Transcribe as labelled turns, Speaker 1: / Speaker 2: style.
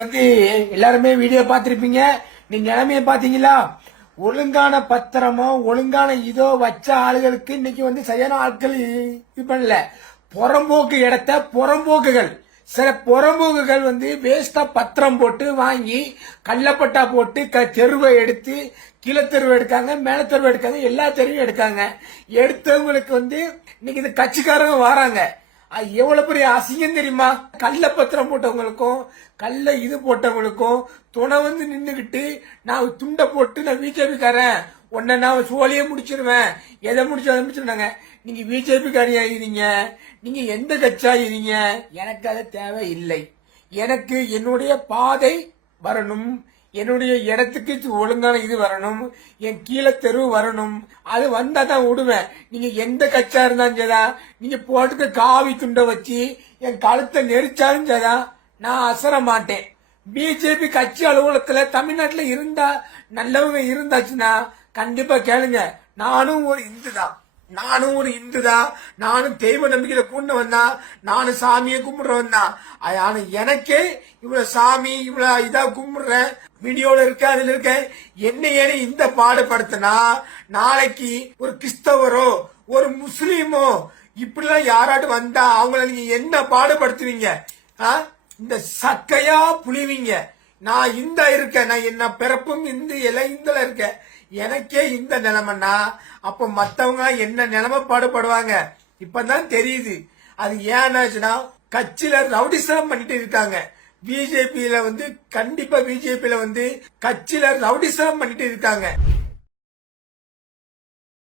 Speaker 1: வந்து எல்லாருமே வீடியோ பார்த்திருப்பீங்க. நீ நிலைமையை பாத்தீங்களா ஒழுங்கான பத்திரமோ ஒழுங்கான இதோ வச்ச ஆளுகளுக்கு இன்னைக்கு வந்து சரியான ஆட்கள் இது பண்ணல. புறம்போக்கு இடத்த புறம்போக்குகள். சில புறம்போக்குகள் வந்து வேஸ்டா பத்திரம் போட்டு வாங்கி கள்ளப்பட்டா போட்டு க- தெருவை எடுத்து கீழே தெருவு எடுக்காங்க மேல தெருவு எடுக்காங்க எல்லா தெருவும் எடுக்காங்க. எடுத்தவங்களுக்கு வந்து இன்னைக்கு இந்த கட்சிக்காரங்க வராங்க. எவ்வளவு பெரிய அசிங்கம் தெரியுமா? கல்ல பத்திரம் போட்டவங்களுக்கும் கல்ல இது போட்டவங்களுக்கும் துணை வந்து நின்றுக்கிட்டு நான் துண்டை போட்டு நான் பிஜேபி காரன் உன்னை நான் சோழியே முடிச்சிருவேன். எதை முடிச்சு அதை முடிச்சிருந்தாங்க நீங்க பிஜேபி காரியாகிறீங்க நீங்க எந்த கட்சியாகிறீங்க எனக்கு அது தேவை இல்லை எனக்கு என்னுடைய பாதை வரணும். என்னுடைய இடத்துக்கு ஒழுங்கான இது வரணும். என் கீழே தெரு வரணும். அது வந்தா தான் விடுவேன். நீங்க எந்த கட்சியா இருந்தாலும் சரி நீங்க போட்டுக்க காவி துண்டை வச்சு என் கழுத்தை நெரிச்சாலும் சரிதான் நான் அசர மாட்டேன். பிஜேபி கட்சி அலுவலகத்துல தமிழ்நாட்டுல இருந்தா நல்லவங்க இருந்தாச்சுன்னா கண்டிப்பா கேளுங்க. நானும் ஒரு இந்து தான் நானும் ஒரு இந்து தான் நானும் தெய்வ நம்பிக்கையில கூண்டவன் தான் நானும் சாமியை கும்பிடுறவன் தான் ஆனா எனக்கே இவ்வளவு சாமி இவ்வளவு இதா கும்பிடுறேன் வீடியோல இருக்க அதுல இருக்க என்ன ஏன்னு இந்த பாடுபடுத்தினா நாளைக்கு ஒரு கிறிஸ்தவரோ ஒரு முஸ்லீமோ இப்படிலாம் யாராட்டும் வந்தா அவங்கள நீங்க என்ன பாடுபடுத்துவீங்க? ஆ? இந்த சக்கையா புளிவீங்க. நான் இந்த இருக்கேன் நான் என்ன பிறப்பும் இந்த இலை இந்தல இருக்கேன். எனக்கே இந்த நிலைமைன்னா அப்ப மத்தவங்க என்ன நிலைமை பாடுபடுவாங்க? இப்பதான் தெரியுது. அது ஏன்னாச்சுன்னா கட்சியில ரவுடிசம் பண்ணிட்டு இருக்காங்க. பிஜேபியில வந்து கண்டிப்பா பிஜேபியில வந்து கட்சியில ரவுடிசம் பண்ணிட்டு இருக்காங்க.